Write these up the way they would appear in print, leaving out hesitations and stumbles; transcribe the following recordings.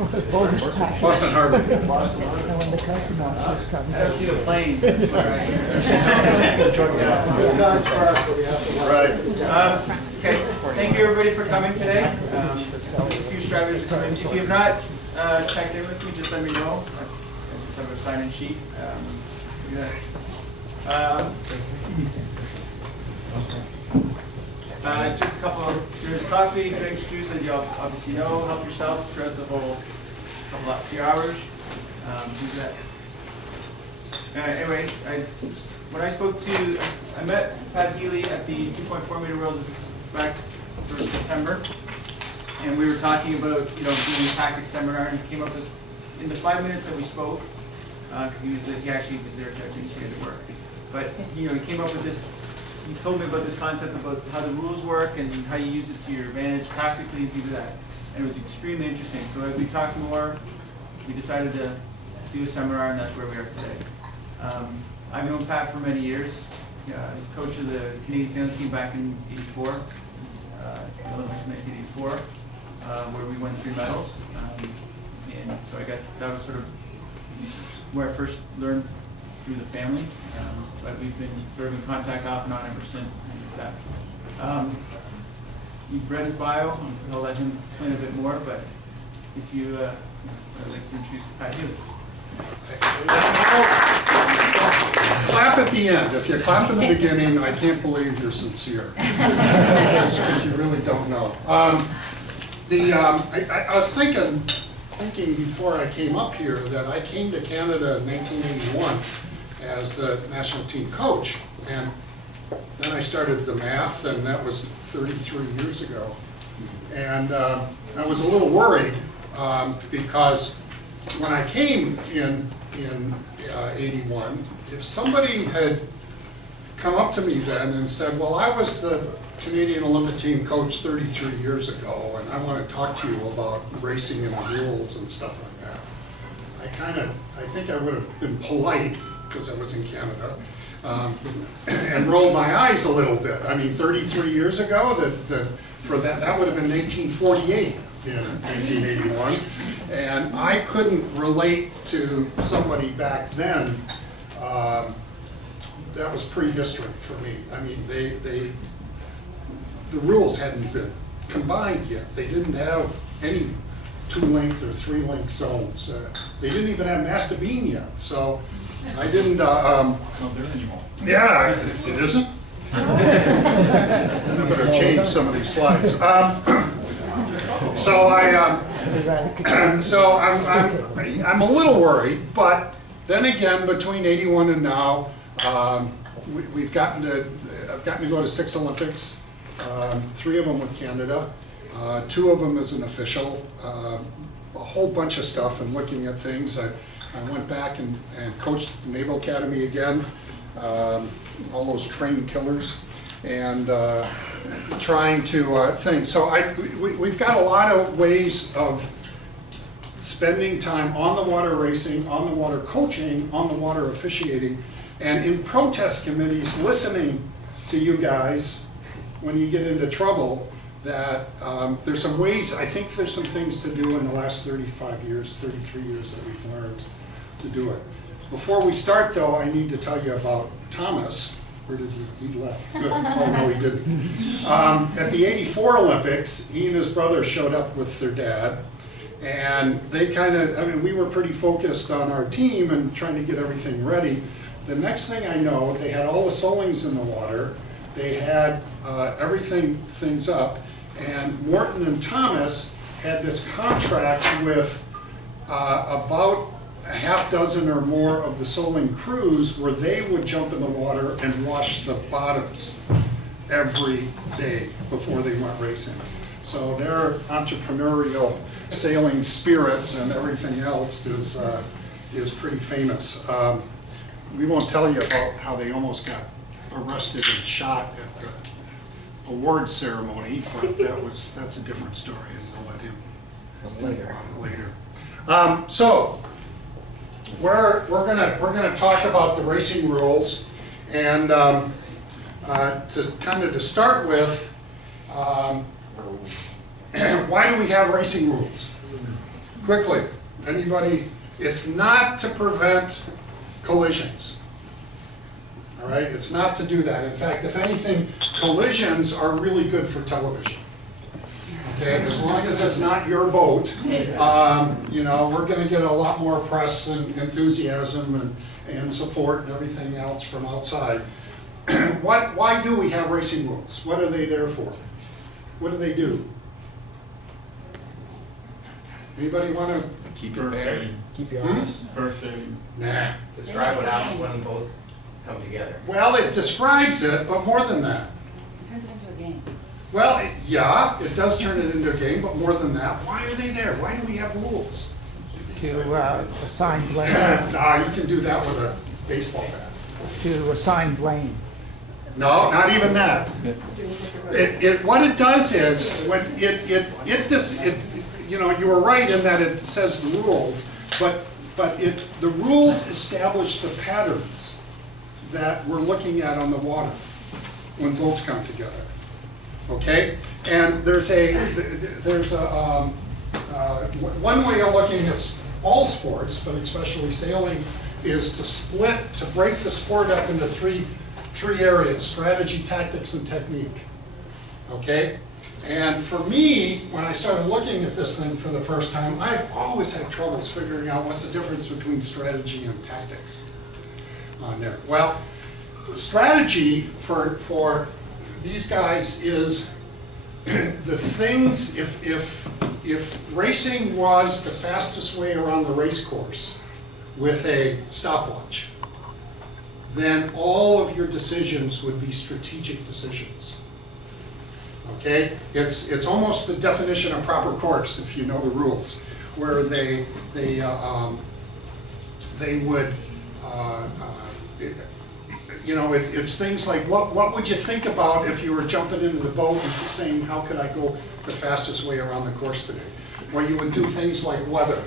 Boston Harbor. And when the custom officers come. I don't see the plane. Right. Okay, thank you everybody for coming today. A few stragglers are coming. If you have not checked in with me, just let me know. I just have a sign-in sheet. Do that. Just a couple of, there's coffee, drinks, juice, as you all obviously know. Help yourself throughout the whole few hours. Do that. Anyway, when I spoke to, I met Pat Healy at the 2.4 meter wheels back for September, and we were talking about doing a tactics seminar, and he came up with, in the 5 minutes that we spoke, because he actually was there to initiate the work, but he came up with this. He told me about this concept about how the rules work and how you use it to your advantage tactically and things like that, and it was extremely interesting. So as we talked more, we decided to do a seminar, and that's where we are today. I've known Pat for many years. He's coach of the Canadian sailing team back in '84, the Olympics in 1984, where we won 3 medals. And so that was sort of where I first learned through the family. But we've been sort of in contact off and on ever since. You've read his bio. I'll let him explain a bit more. But if you, I'd like to introduce Pat Healy. Clap at the end. If you clap in the beginning, I can't believe you're sincere. Because you really don't know. I was thinking before I came up here that I came to Canada in 1981 as the national team coach. And then I started the math, and that was 33 years ago. And I was a little worried because when I came in 81, if somebody had come up to me then and said, well, I was the Canadian Olympic team coach 33 years ago, and I want to talk to you about racing and the rules and stuff like that, I think I would have been polite, because I was in Canada, and rolled my eyes a little bit. I mean, 33 years ago, that would have been 1948 in 1981, and I couldn't relate to somebody back then. That was prehistory for me. I mean, the rules hadn't been combined yet. They didn't have any 2-length or 3-link zones. They didn't even have master beam yet. So I didn't. It's not there anymore. Yeah, it isn't. I better change some of these slides. So I'm a little worried, but then again, between 81 and now, I've gotten to go to 6 Olympics, 3 of them with Canada, 2 of them as an official, a whole bunch of stuff, and looking at things. I went back and coached the Naval Academy again, all those trained killers, and trying to think. So we've got a lot of ways of spending time on the water racing, on the water coaching, on the water officiating, and in protest committees listening to you guys when you get into trouble. That there's some ways, I think there's some things to do in the last 35 years, 33 years that we've learned to do it. Before we start though, I need to tell you about Thomas. Where did he left? Good. Oh no, he didn't. At the '84 Olympics, he and his brother showed up with their dad, and they we were pretty focused on our team and trying to get everything ready. The next thing I know, they had all the Solings in the water, they had things up, and Morton and Thomas had this contract with about a half dozen or more of the Soling crews where they would jump in the water and wash the bottoms every day before they went racing. So their entrepreneurial sailing spirits and everything else is pretty famous. We won't tell you about how they almost got arrested and shot at the awards ceremony, but that's a different story, and we'll let him tell you about it later. So we're gonna talk about the racing rules, and to start with, why do we have racing rules? quickly, anybody, it's not to prevent collisions. All right, it's not to do that. In fact, if anything, collisions are really good for television. Okay, as long as it's not your boat, you know, we're gonna get a lot more press and enthusiasm and support and everything else from outside. Why do we have racing rules? What are they there for? What do they do? Anybody wanna? Keep it First fair. aid, Keep you Hmm? honest. first aid. Nah. Describe what happens when boats come together. Well, it describes it, but more than that. It turns it into a game. Well, yeah, it does turn it into a game, but more than that, why are they there? Why do we have rules? To assign blame, Nah, you can do that with a baseball bat. to assign blame. No, not even that. What it does is, when you know, you were right in that it says the rules, but the rules establish the patterns that we're looking at on the water when boats come together. Okay? And there's one way of looking at all sports, but especially sailing, is to break the sport up into three areas: strategy, tactics, and technique. Okay? And for me, when I started looking at this thing for the first time, I've always had troubles figuring out what's the difference between strategy and tactics on there. Well, strategy for these guys is the things, if racing was the fastest way around the race course with a stopwatch, then all of your decisions would be strategic decisions. Okay? It's almost the definition of proper course, if you know the rules, where they would, you know, it's things like, what would you think about if you were jumping into the boat and saying, how could I go the fastest way around the course today? Well, you would do things like weather.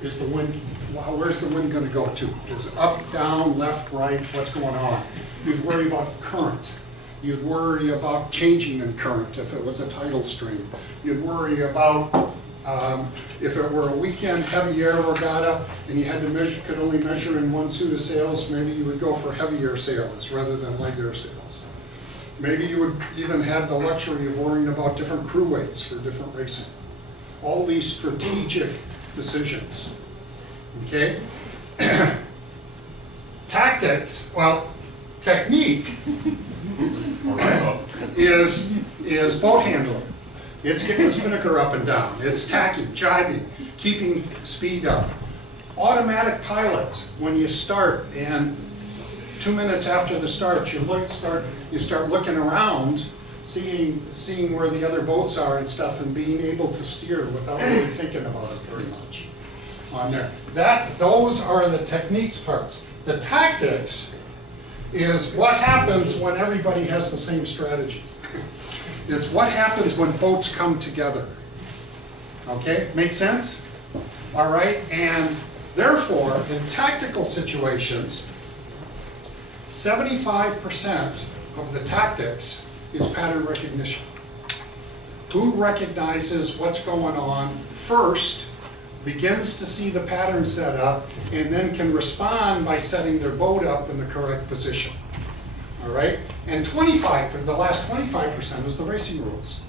Is the wind, where's the wind gonna go to? Is it up, down, left, right, what's going on? You'd worry about current. You'd worry about changing in current if it was a tidal stream. You'd worry about if it were a weekend heavy air regatta and you had to measure, could only measure in one suit of sails, maybe you would go for heavy air sails rather than light air sails. Maybe you would even have the luxury of worrying about different crew weights for different racing. All these strategic decisions, okay? Tactics, well, technique is boat handling. It's getting the spinnaker up and down. It's tacking, jibing, keeping speed up. Automatic pilot, when you start and 2 minutes after the start, you start looking around, seeing where the other boats are and stuff, and being able to steer without really thinking about it very much on there. Those are the techniques parts. The tactics is what happens when everybody has the same strategy. It's what happens when boats come together. Okay, make sense? All right, and therefore, in tactical situations, 75% of the tactics is pattern recognition. Who recognizes what's going on first, begins to see the pattern set up, and then can respond by setting their boat up in the correct position. All right? And the last 25% is the racing rules,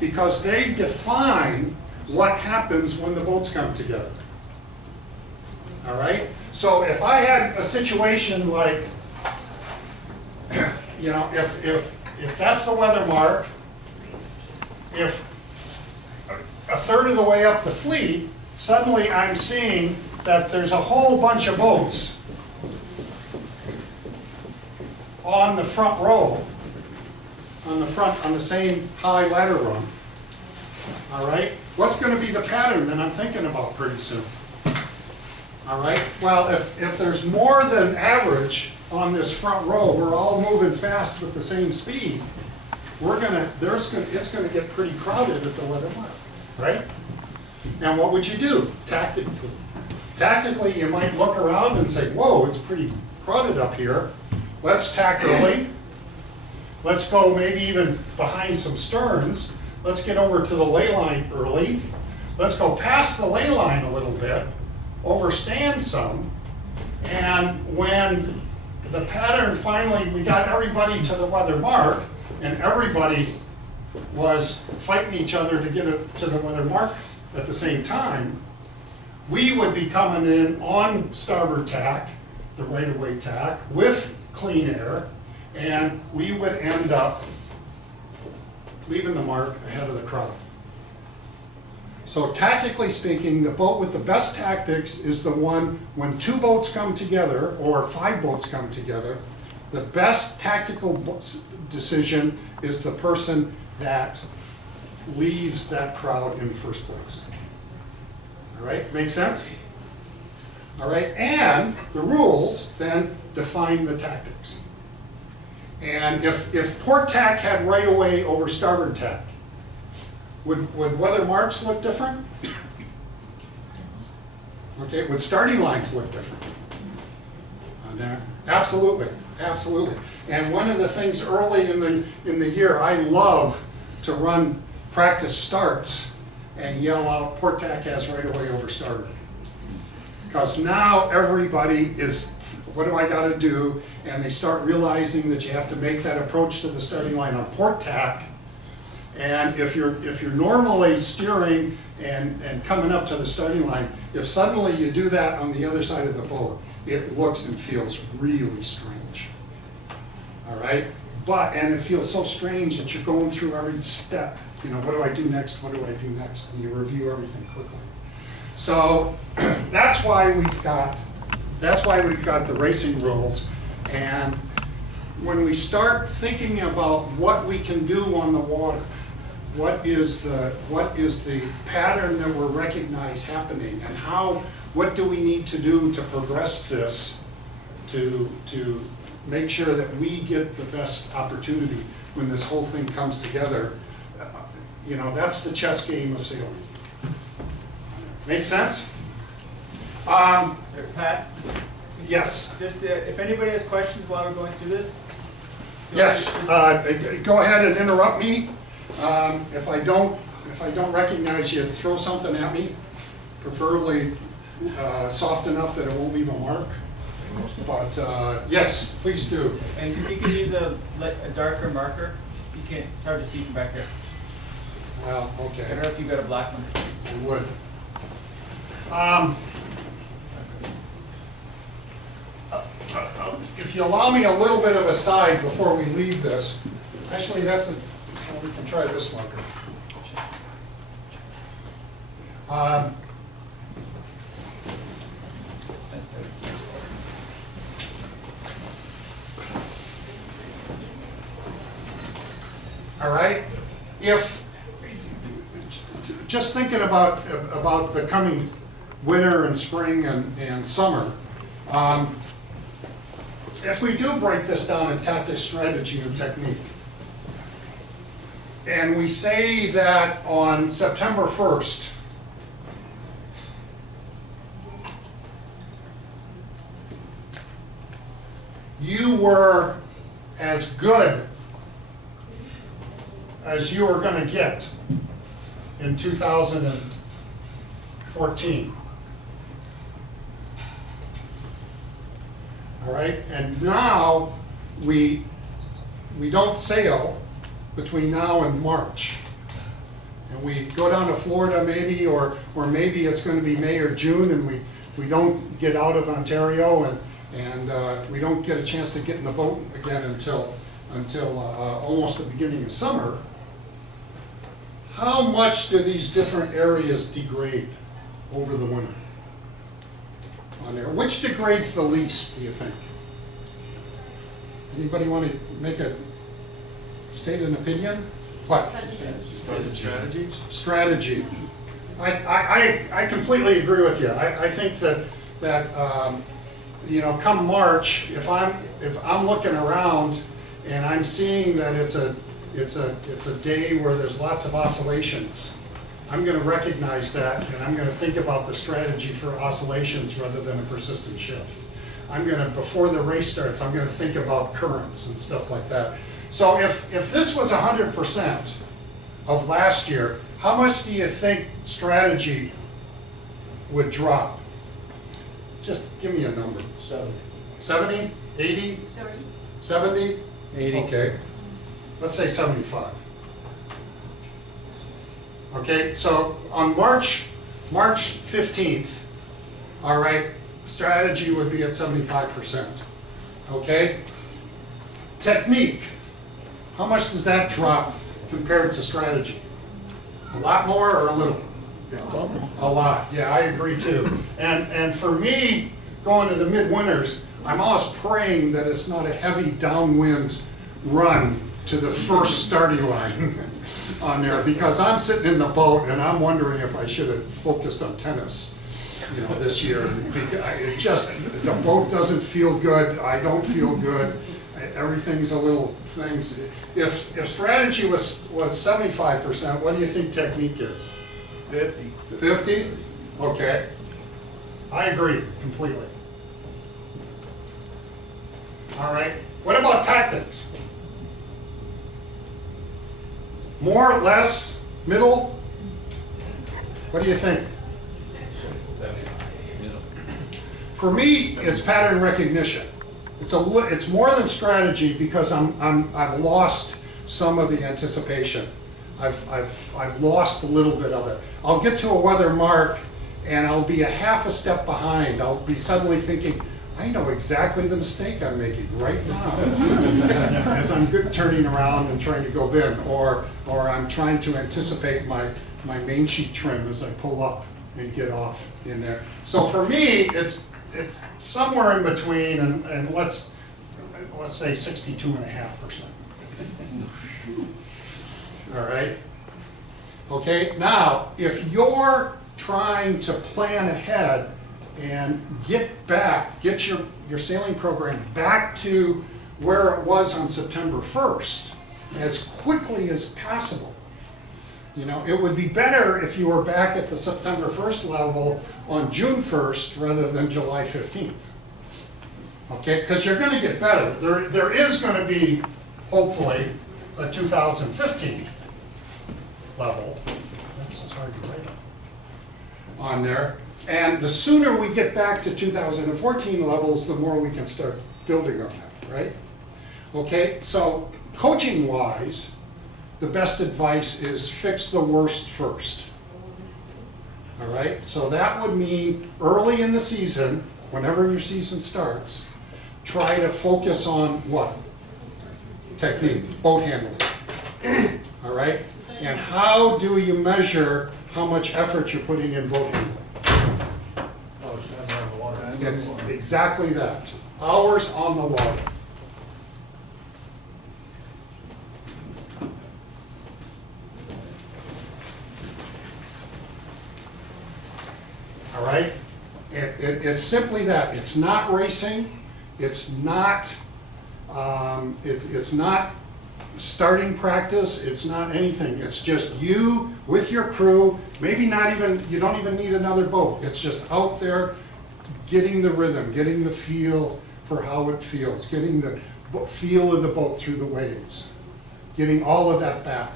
because they define what happens when the boats come together. All right? So if I had a situation like, you know, if that's the weather mark, if a third of the way up the fleet, suddenly I'm seeing that there's a whole bunch of boats on the front row, on the same high ladder rung. All right? What's going to be the pattern that I'm thinking about pretty soon? All right? Well, if there's more than average on this front row, we're all moving fast with the same speed, it's gonna get pretty crowded at the weather mark, right? Now, what would you do tactically? Tactically, you might look around and say, whoa, it's pretty crowded up here. Let's tack early. Let's go maybe even behind some sterns. Let's get over to the ley line early. let's go past the ley line a little bit, overstand some, and when the pattern finally, we got everybody to the weather mark, and everybody was fighting each other to get it to the weather mark at the same time, we would be coming in on starboard tack, the right-of-way tack, with clean air, and we would end up leaving the mark ahead of the crowd. So tactically speaking, the boat with the best tactics is the one, when 2 boats come together, or 5 boats come together, the best tactical decision is the person that leaves that crowd in first place. All right, make sense? All right, and the rules then define the tactics. And if port tack had right away over starboard tack, would weather marks look different? Okay, would starting lines look different? On there? Absolutely, absolutely. And one of the things early in the year, I love to run practice starts and yell out, port tack has right away over starboard. Because now everybody is, what do I gotta do? And they start realizing that you have to make that approach to the starting line on port tack. And if you're normally steering and coming up to the starting line, if suddenly you do that on the other side of the boat, it looks and feels really strange. All right? And it feels so strange that you're going through every step. You know, what do I do next? What do I do next? And you review everything quickly. So that's why we've got the racing rules. And when we start thinking about what we can do on the water, what is the pattern that we're recognize happening, and what do we need to do to progress this to make sure that we get the best opportunity when this whole thing comes together. You know, that's the chess game of sailing. Make sense? So Pat? Yes. Just, if anybody has questions while we're going through this? Yes, go ahead and interrupt me. If I don't recognize you, throw something at me, preferably soft enough that it won't leave a mark. But yes, please do. And if you can use a darker marker, you can't, it's hard to see from back here. Well, I okay, don't know if you've got a black one. I would. If you allow me a little bit of a side before we leave this, actually well, we can try this marker. All right, just thinking about the coming winter and spring and summer, if we do break this down in tactics, strategy, and technique, and we say that on September 1st, you were as good as you were going to get in 2014. All right, and now we don't sail between now and March. And we go down to Florida maybe, or maybe it's going to be May or June, and we don't get out of Ontario, and we don't get a chance to get in the boat again until almost the beginning of summer. How much do these different areas degrade over the winter on there? Which degrades the least, do you think? Anybody want to state an opinion? What? Strategy? Strategy. I completely agree with you. I think that you know, come March, if I'm looking around and I'm seeing that it's a day where there's lots of oscillations, I'm going to recognize that, and I'm going to think about the strategy for oscillations rather than a persistent shift. Before the race starts, I'm going to think about currents and stuff like that. So if this was 100% of last year, how much do you think strategy would drop? Just give me a number. 70, 80, Sorry. 70? 80. Okay, let's say 75. Okay, so on March 15th, all right, strategy would be at 75%. Okay? Technique, how much does that drop compared to strategy? A lot more or a little? A lot, yeah, I agree too. And for me, going to the midwinters, I'm always praying that it's not a heavy downwind run to the first starting line on there, because I'm sitting in the boat and I'm wondering if I should have focused on tennis, this year. It just, the boat doesn't feel good, I don't feel good, everything's a little things. If strategy was 75%, what do you think technique is? 50. 50? Okay. I agree completely. All right. What about tactics? More, less, middle? What do you think? 75. For me, it's pattern recognition. It's more than strategy, because I've lost some of the anticipation. I've lost a little bit of it. I'll get to a weather mark and I'll be a half a step behind. I'll be suddenly thinking, I know exactly the mistake I'm making right now as I'm turning around and trying to go bin, or I'm trying to anticipate my main sheet trim as I pull up and get off in there. So for me, it's somewhere in between, and let's say 62.5%. All right. Okay, now, if you're trying to plan ahead and get your sailing program back to where it was on September 1st as quickly as possible, it would be better if you were back at the September 1st level on June 1st rather than July 15th. Okay, because you're going to get better. There is going to be, hopefully, a 2015 level. This is hard to write on there. And the sooner we get back to 2014 levels, the more we can start building on that, right? Okay, so coaching-wise, the best advice is fix the worst first. All right, so that would mean early in the season, whenever your season starts, try to focus on what? Technique, boat handling. All right, and how do you measure how much effort you're putting in boat handling? It's exactly that. Hours on the water. All right? It's simply that. It's not racing. It's not starting practice. It's not anything. It's just you with your crew. Maybe not even, you don't even need another boat. It's just out there getting the rhythm, getting the feel for how it feels, getting the feel of the boat through the waves, getting all of that back.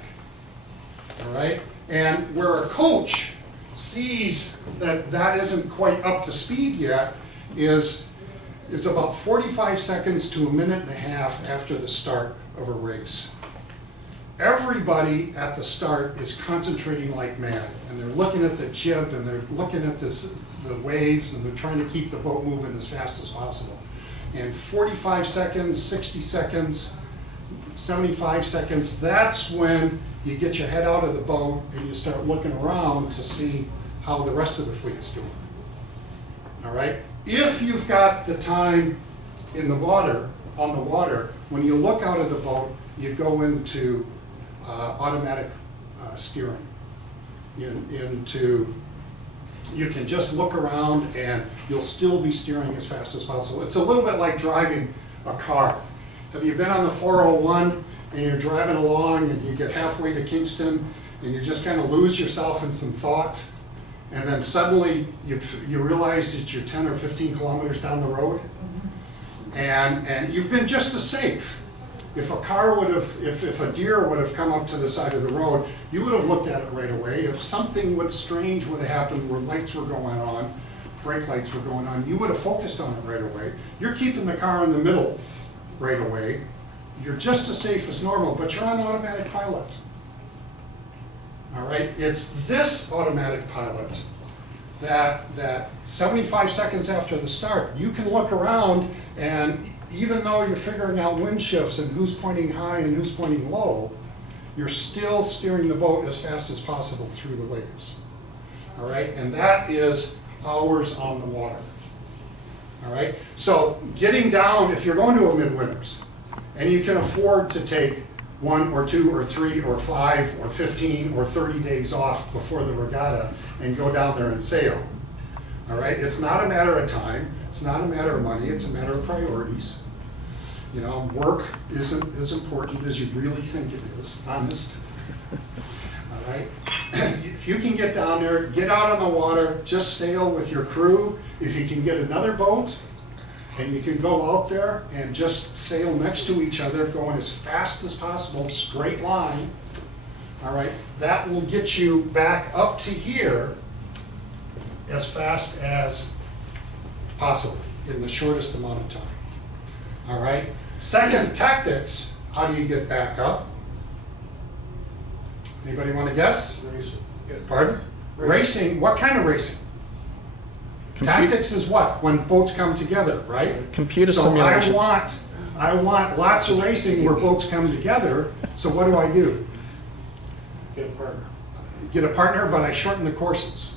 All right? And where a coach sees that that isn't quite up to speed yet is about 45 seconds to a minute and a half after the start of a race. Everybody at the start is concentrating like mad, and they're looking at the jib and they're looking at the waves, and they're trying to keep the boat moving as fast as possible. And 45 seconds, 60 seconds, 75 seconds, that's when you get your head out of the boat and you start looking around to see how the rest of the fleet's doing. All right? If you've got the time in the water, on the water, when you look out of the boat, you go into automatic steering. You can just look around and you'll still be steering as fast as possible. It's a little bit like driving a car. Have you been on the 401 and you're driving along and you get halfway to Kingston and you just kind of lose yourself in some thought, and then suddenly you realize that you're 10 or 15 kilometers down the road, and you've been just as safe, if a car would have, if a deer would have come up to the side of the road, you would have looked at it right away. If something strange would have happened where lights were going on, brake lights were going on, you would have focused on it right away. You're keeping the car in the middle right away. You're just as safe as normal, but you're on automatic pilot. All right, it's this automatic pilot that 75 seconds after the start, you can look around, and even though you're figuring out wind shifts and who's pointing high and who's pointing low, you're still steering the boat as fast as possible through the waves. All right, and that is hours on the water. All right, so getting down, if you're going to a midwinters, and you can afford to take 1 or 2 or 3 or 5 or 15 or 30 days off before the regatta and go down there and sail. All right, it's not a matter of time, it's not a matter of money, it's a matter of priorities. You know, work isn't as important as you really think it is, honest. All right, if you can get down there, get out on the water, just sail with your crew. If you can get another boat, and you can go out there and just sail next to each other, going as fast as possible, straight line, all right, that will get you back up to here as fast as possible in the shortest amount of time. All right, second, tactics, how do you get back up? Anybody want to guess? Pardon? Racing, what kind of racing? Tactics is what? When boats come together, right? Computer so simulation. I want lots of racing where boats come together. So what do? Get a partner. Get a partner, but I shorten the courses.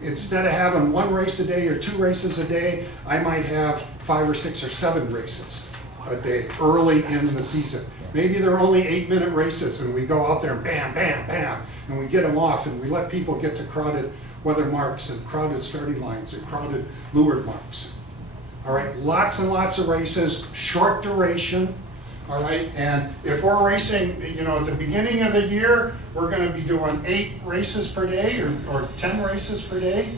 Instead of having 1 race a day or 2 races a day, I might have 5 or 6 or 7 races a day early in the season. Maybe they're only 8-minute races, and we go out there and bam, bam, bam, and we get them off, and we let people get to crowded weather marks and crowded starting lines and crowded leeward marks. All right, lots and lots of races, short duration. All right, and if we're racing, you know, at the beginning of the year, we're going to be doing 8 races per day or 10 races per day.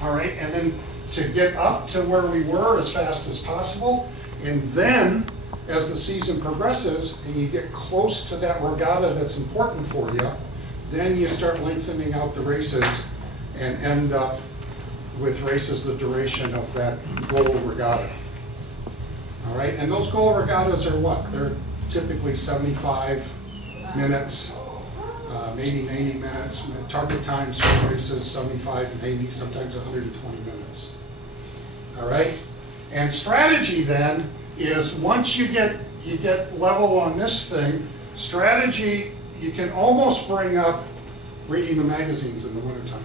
All right, and then to get up to where we were as fast as possible, and then as the season progresses and you get close to that regatta that's important for you, then you start lengthening out the races and end up with races the duration of that goal regatta. All right, and those goal regattas are what? They're typically 75 minutes, maybe 90 minutes. Target times for races 75 and 80, sometimes 120 minutes. All right, and strategy then is once you get level on this thing, strategy, you can almost bring up reading the magazines in the wintertime.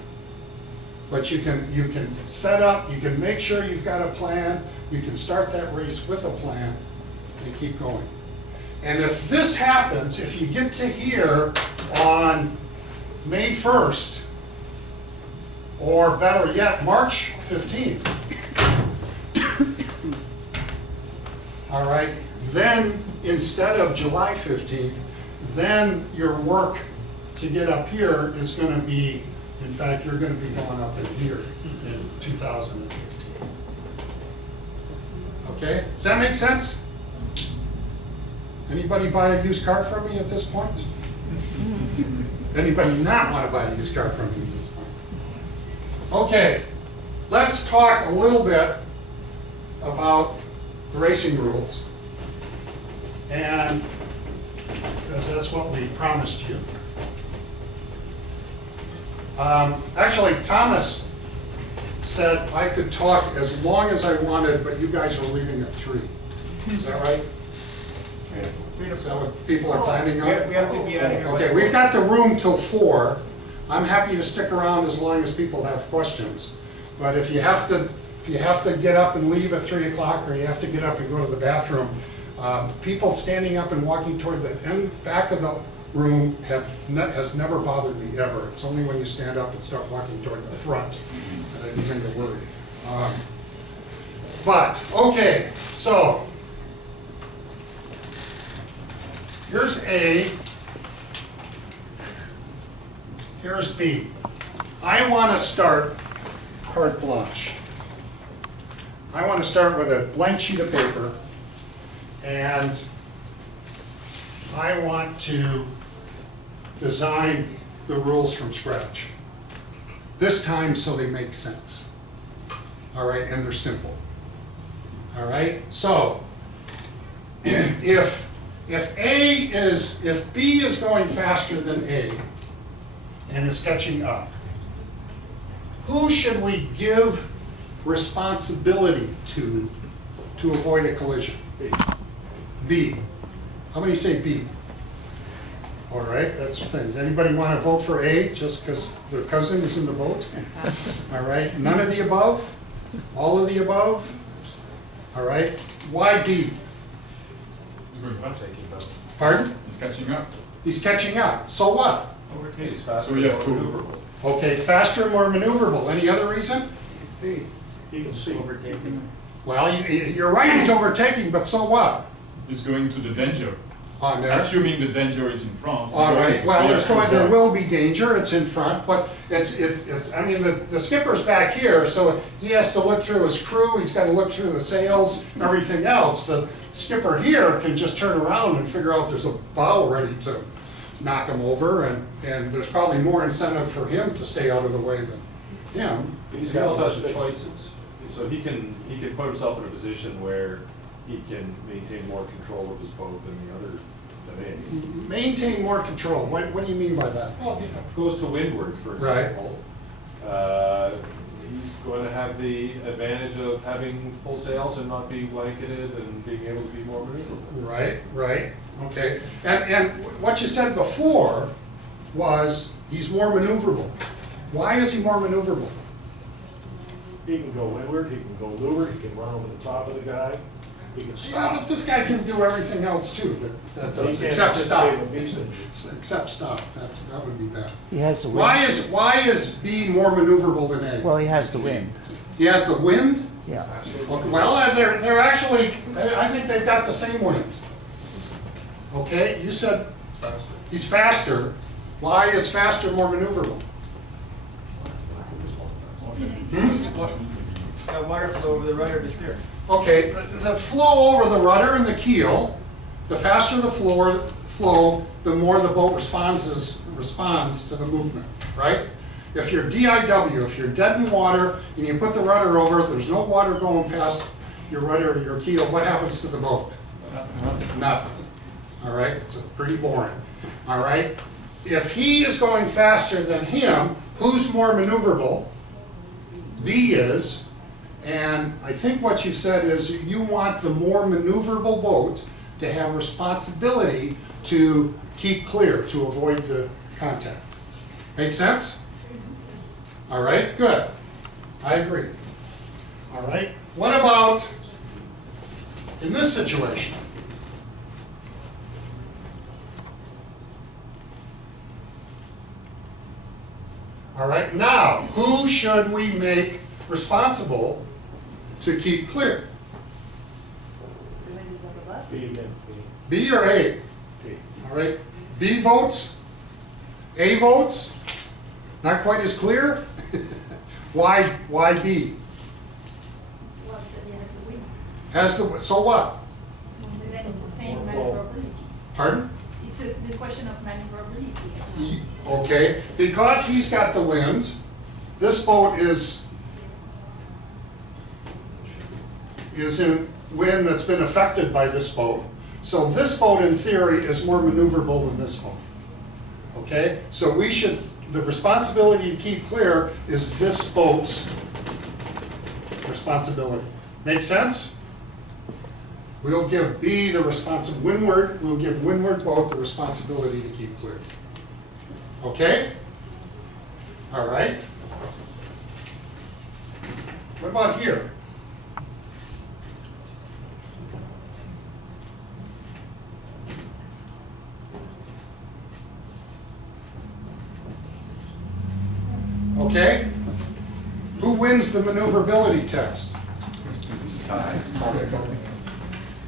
But you can set up, you can make sure you've got a plan, you can start that race with a plan and keep going. And if this happens, if you get to here on May 1st, or better yet, March 15th, all right, then instead of July 15th, then your work to get up here is going to be, in fact, you're going to be going up in here in 2015. Okay, does that make sense? Anybody buy a used car from me at this point? Anybody not want to buy a used car from me at this point? Okay, let's talk a little bit about the racing rules. And because that's what we promised you. Actually, Thomas said I could talk as long as I wanted, but you guys were leaving at 3. Is that right? Is that what people are planning on? We have to be out of here. Okay, we've got the room till 4. I'm happy to stick around as long as people have questions. But if you have to get up and leave at 3 o'clock, or you have to get up and go to the bathroom, people standing up and walking toward the back of the room has never bothered me ever. It's only when you stand up and start walking toward the front that I begin to worry. But okay, so here's A, here's B. I want to start carte blanche. I want to start with a blank sheet of paper, and I want to design the rules from scratch. This time so they make sense. All right, and they're simple. All right, so if B is going faster than A and is catching up, who should we give responsibility to avoid a collision? B. How many say B? All right, that's the thing. Anybody want to vote for A just because their cousin is in the boat? All right, none of the above? All of the above? All right, why B? He's going fast. Pardon? He's catching up. He's catching up. So what? He's faster. So we have more two. maneuverable. Okay, faster, more maneuverable. Any other reason? He can see. Overtaking. Well, you're right, he's overtaking, but so what? He's going to the danger. On there. Assuming the danger is in front. he's All going right, to well, steer there forward. will be danger, it's in front, but I mean, the skipper's back here, so he has to look through his crew, he's gotta look through the sails, everything else. The skipper here can just turn around and figure out there's a bow ready to knock him over, and there's probably more incentive for him to stay out of the way than him. He also has the choices, so he can put himself in a position where he can maintain more control of his boat than the other, than A. Maintain more control, what do you mean by that? Well, if he goes to windward, for Right. example, he's going to have the advantage of having full sails and not being blanketed and being able to be more maneuverable. Right, okay. And what you said before was he's more maneuverable. Why is he more maneuverable? He can go windward, he can go leeward, he can run over the top of the guy, he can Yeah, stop. but this guy can do everything else too, that He does, can't except stop. participate in these things. Except stop, that would be bad. He has the wind. Why is B more maneuverable than A? Well, he has the wind, He has the wind? yeah. Well, they're actually, I think they've got the same wind. Okay, you said he's faster. Why is faster more maneuverable? It's got water flow over the rudder to steer. Okay, the flow over the rudder and the keel, the faster the flow, the more the boat responds to the movement, right? If you're DIW, if you're dead in water and you put the rudder over, there's no water going past your rudder or your keel, what happens to the boat? Nothing. All right, it's pretty boring. All right, if he is going faster than him, who's more maneuverable? B is, and I think what you've said is you want the more maneuverable boat to have responsibility to keep clear, to avoid the contact. Make sense? All right, good. I agree. All right, what about in this situation? All right, now, who should we make responsible to keep clear? B again, B or A? B. All right, B votes, A votes, not quite as clear? Why B? Well, because he has the wind. Has the, so what? Then it's the same More maneuverability. Pardon? It's the question of maneuverability. Okay, because he's got the wind, this boat is in wind that's been affected by this boat. So this boat, in theory, is more maneuverable than this boat. Okay, so we should, the responsibility to keep clear is this boat's responsibility. Make sense? We'll give B the windward, we'll give windward boat the responsibility to keep clear. Okay? All right. What about here? Okay? Who wins the maneuverability test? It's a tie.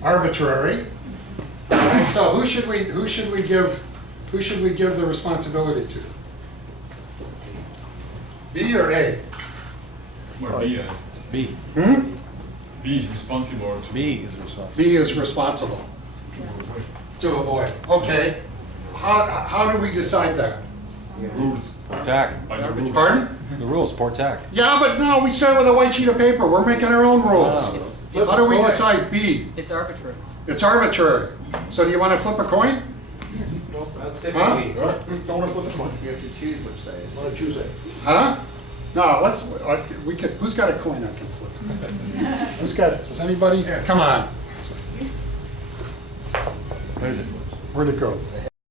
Arbitrary. All right, so who should we give the responsibility to? B or A? Well, B is. B. Hmm? B is responsible to. B is responsible. B is responsible. to avoid. Okay, how do we decide that? Rules. TAC. By the rules. Pardon? The rules, Port TAC. Yeah, but no, we start with a white sheet of paper. We're making our own rules. How do we decide B? It's arbitrary. It's arbitrary. So do you want to flip a coin? That's Huh? typically, don't want to flip a coin. You have to choose which side. Want to choose it. Huh? No, let's, we could, who's got a coin I can flip? Who's got it? Does anybody? Come on. What is it? Where'd it go?